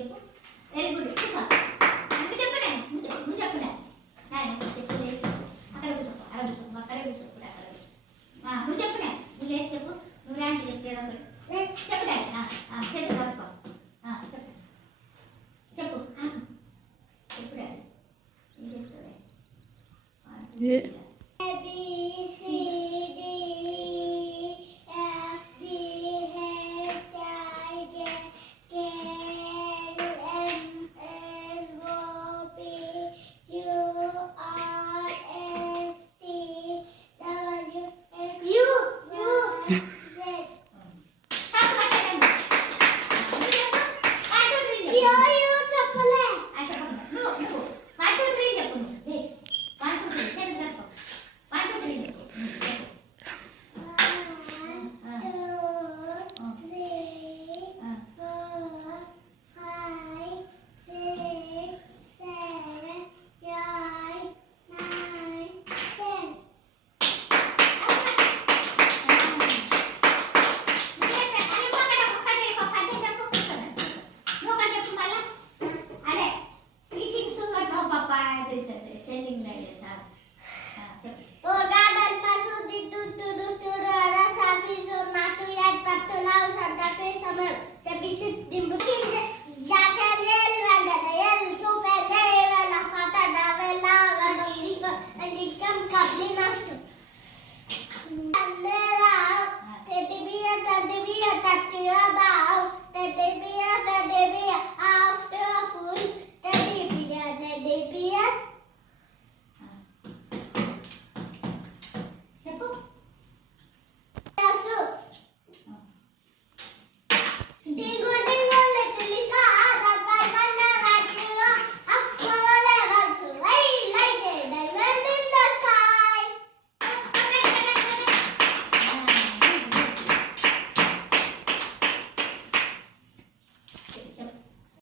చెప్పు. Very good. కూర్చో. నువ్వు చెప్పు నేను. నువ్వు చెప్పు నేను. చెప్పు లేచి అక్కడ కూర్చో. అక్కడ కూర్చో. అక్కడే కూర్చో. అక్కడ కూర్చో. నువ్వు చెప్పు నేను. నువ్వు లేచి చెప్పు. నువ్వు ర్యాంక్ చెప్పు ఏదో ఒకటి. చెప్పు డాడీ. చేతి కలుపుకో. చెప్పు. చెప్పు. చెప్పు డాడీ. ఏం చెప్తావే? Selling